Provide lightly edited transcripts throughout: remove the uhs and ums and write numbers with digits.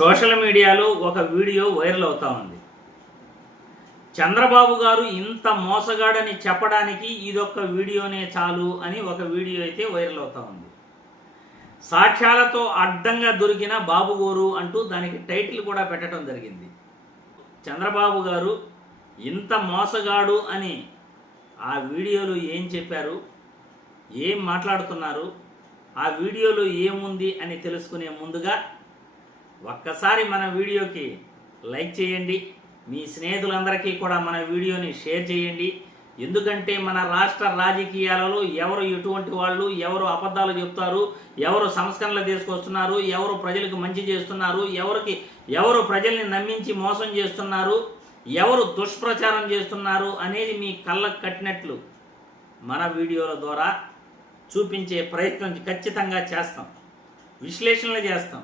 Social మీడియాలో ఒక video viral అవుతా ఉంది. చంద్రబాబు గారు ఇంత మోసగాడని చెప్పడానికి ఇదొక్క వీడియోనే చాలు అని ఒక వీడియో అయితే వైరల్ అవుతా ఉంది. సాక్ష్యాలతో అడ్డంగా దొరికిన బాబుగోరు అంటూ దానికి టైటిల్ కూడా పెట్టడం జరిగింది. చంద్రబాబు గారు ఇంత మోసగాడు అని ఆ వీడియోలో ఏం చెప్పారు, ఏం మాట్లాడుతున్నారు, ఆ వీడియోలో ఏముంది అని తెలుసుకునే ముందుగా ఒక్కసారి మన వీడియోకి లైక్ చేయండి. మీ స్నేహితులందరికీ కూడా మన వీడియోని షేర్ చేయండి. ఎందుకంటే మన రాష్ట్ర రాజకీయాలలో ఎవరు ఎటువంటి వాళ్ళు, ఎవరు అబద్ధాలు చెప్తారు, ఎవరు సంస్కరణలు తీసుకొస్తున్నారు, ఎవరు ప్రజలకు మంచి చేస్తున్నారు, ఎవరు ప్రజల్ని నమ్మించి మోసం చేస్తున్నారు, ఎవరు దుష్ప్రచారం చేస్తున్నారు అనేది మీ కళ్ళకు కట్టినట్లు మన వీడియోల ద్వారా చూపించే ప్రయత్నం ఖచ్చితంగా చేస్తాం. విశ్లేషణలు చేస్తాం.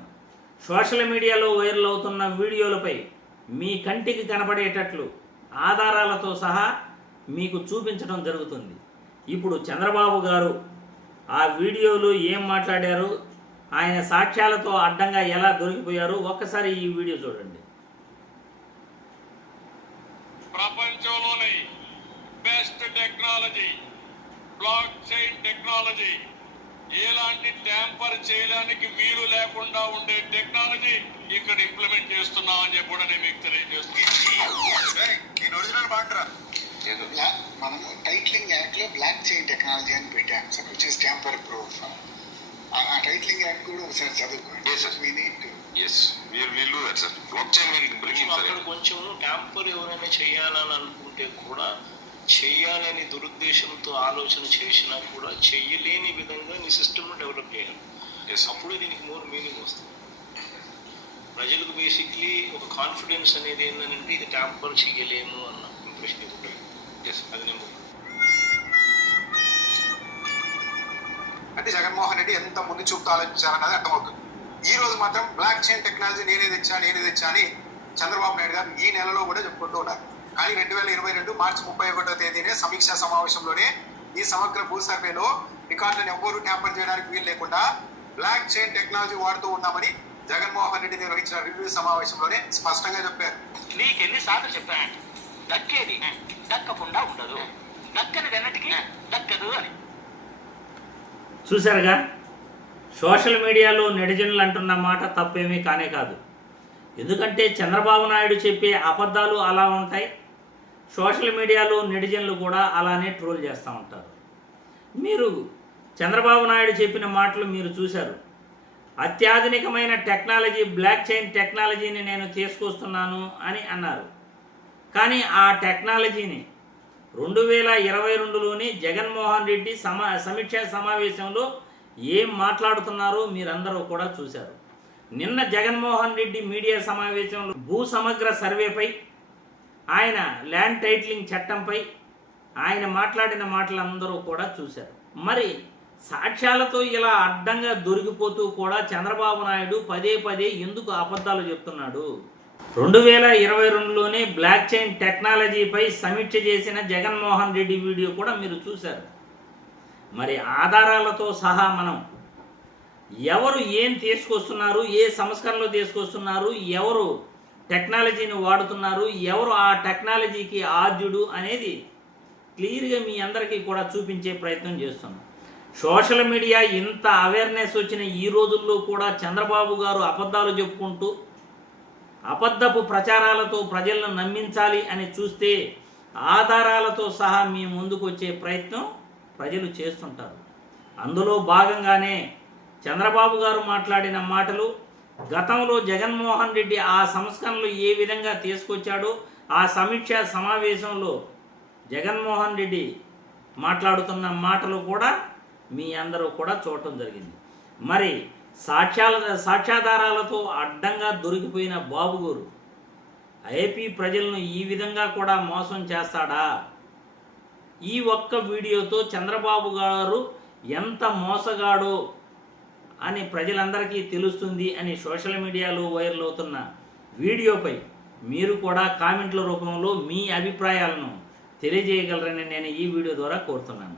సోషల్ మీడియాలో వైరల్ అవుతున్న వీడియోలపై మీ కంటికి కనబడేటట్లు ఆధారాలతో సహా మీకు చూపించడం జరుగుతుంది. ఇప్పుడు చంద్రబాబు గారు ఆ వీడియోలో ఏం మాట్లాడారు, ఆయన సాక్ష్యాలతో అడ్డంగా ఎలా దొరికిపోయారు, ఒక్కసారి ఈ వీడియో చూడండి. ప్రపంచంలోని best technology block chain technology, ఎలాంటి ట్యాంపర్ చేయడానికి వీలు లేకుండా ఉండే టెక్నాలజీ ఇక్కడ ఇంప్లిమెంట్ చేస్తున్నా అని చెప్పి కూడా నేను మీకు తెలియజేస్తున్నాను. మనము టైటిలింగ్ యాక్ట్ లో బ్లాక్ చైన్ టెక్నాలజీ అని పెట్టాం sir, which is tamper proof. ఆ టైటిలింగ్ యాక్ట్ కూడా ఒకసారి చదువుకోండి. కొంచెం ట్యాంపర్ ఎవరైనా చేయాలని అనుకుంటే కూడా చేయాలని దురుద్దేశంతో ఆలోచన చేసినా కూడా చెయ్యలేని విధంగా నీ సిస్టమ్ను డెవలప్ చేయాలి. అప్పుడే దీనికి మోర్ మీనింగ్ వస్తుంది. ప్రజలకు బేసిక్లీ ఒక కాన్ఫిడెన్స్ అనేది ఏంటంటే ఇది ట్యాంపర్ చెయ్యలేము అన్న ఇంప్రెషన్ ఉంటుంది. అది నేను అంటే జగన్మోహన్ రెడ్డి ఎంత ముందు చూపుతూ ఆలోచించారన్నది అర్థమవుతుంది. ఈ రోజు మాత్రం బ్లాక్ చైన్ టెక్నాలజీ నేనే తెచ్చా అని చంద్రబాబు నాయుడు గారు ఈ నెలలో కూడా చెప్పుకుంటూ ఉన్నారు. కానీ 2022 మార్చి 31వ తేదీనే సమీక్షా సమావేశంలోనే ఈ సమగ్ర భూ సర్వేలో రికార్డులను ఎవ్వరూ ట్యాంపర్ చేయడానికి వీలు లేకుండా బ్లాక్ చైన్ టెక్నాలజీ వాడుతూ ఉన్నామని జగన్మోహన్ రెడ్డి నిర్వహించిన రివ్యూ సమావేశంలోనే స్పష్టంగా చెప్పారు. నీకు ఎన్నిసార్లు చెప్పాను, దక్కేది దక్కకుండా ఉండదు, దక్కని వెన్నటికి దక్కదు అని. చూశారుగా, సోషల్ మీడియాలో నెటిజన్లు అంటున్న మాట తప్పేమీ కానే కాదు. ఎందుకంటే చంద్రబాబు నాయుడు చెప్పే అబద్ధాలు అలా ఉంటాయి, సోషల్ మీడియాలో నెటిజన్లు కూడా అలానే ట్రోల్ చేస్తూ ఉంటారు. మీరు చంద్రబాబు నాయుడు చెప్పిన మాటలు మీరు చూశారు. అత్యాధునికమైన టెక్నాలజీ బ్లాక్ చైన్ టెక్నాలజీని నేను తీసుకొస్తున్నాను అని అన్నారు. కానీ ఆ టెక్నాలజీని 2022లోని జగన్మోహన్ రెడ్డి సమీక్షా సమావేశంలో ఏం మాట్లాడుతున్నారో మీరందరూ కూడా చూశారు. నిన్న జగన్మోహన్ రెడ్డి మీడియా సమావేశంలో భూ సమగ్ర సర్వేపై, ఆయన ల్యాండ్ టైటిలింగ్ చట్టంపై ఆయన మాట్లాడిన మాటలందరూ కూడా చూశారు. మరి సాక్ష్యాలతో ఇలా అడ్డంగా దొరికిపోతూ కూడా చంద్రబాబు నాయుడు పదే పదే ఎందుకు అబద్ధాలు చెప్తున్నాడు? 2022లోనే బ్లాక్ చైన్ టెక్నాలజీపై సమీక్ష చేసిన జగన్మోహన్ రెడ్డి వీడియో కూడా మీరు చూశారు. మరి ఆధారాలతో సహా మనం ఎవరు ఏం తీసుకొస్తున్నారు, ఏ సంస్కరణలు తీసుకొస్తున్నారు, ఎవరు టెక్నాలజీని వాడుతున్నారు, ఎవరు ఆ టెక్నాలజీకి ఆద్యుడు అనేది క్లియర్గా మీ అందరికీ కూడా చూపించే ప్రయత్నం చేస్తున్నాం. సోషల్ మీడియా ఇంత అవేర్నెస్ వచ్చిన ఈ రోజుల్లో కూడా చంద్రబాబు గారు అబద్ధాలు చెప్పుకుంటూ అబద్ధపు ప్రచారాలతో ప్రజలను నమ్మించాలి అని చూస్తే ఆధారాలతో సహా మీ ముందుకు వచ్చే ప్రయత్నం ప్రజలు చేస్తుంటారు. అందులో భాగంగానే చంద్రబాబు గారు మాట్లాడిన మాటలు, గతంలో జగన్మోహన్ రెడ్డి ఆ సంస్కరణలు ఏ విధంగా తీసుకొచ్చాడో ఆ సమీక్షా సమావేశంలో జగన్మోహన్ రెడ్డి మాట్లాడుతున్న మాటలు కూడా మీ అందరూ కూడా చూడటం జరిగింది. మరి సాక్ష్యాధారాలతో అడ్డంగా దొరికిపోయిన బాబుగోరు ఏపీ ప్రజలను ఈ విధంగా కూడా మోసం చేస్తాడా? ఈ ఒక్క వీడియోతో చంద్రబాబు గారు ఎంత మోసగాడో అని ప్రజలందరికీ తెలుస్తుంది అని సోషల్ మీడియాలో వైరల్ అవుతున్న వీడియోపై మీరు కూడా కామెంట్ల రూపంలో మీ అభిప్రాయాలను తెలియజేయగలరని నేను ఈ వీడియో ద్వారా కోరుతున్నాను.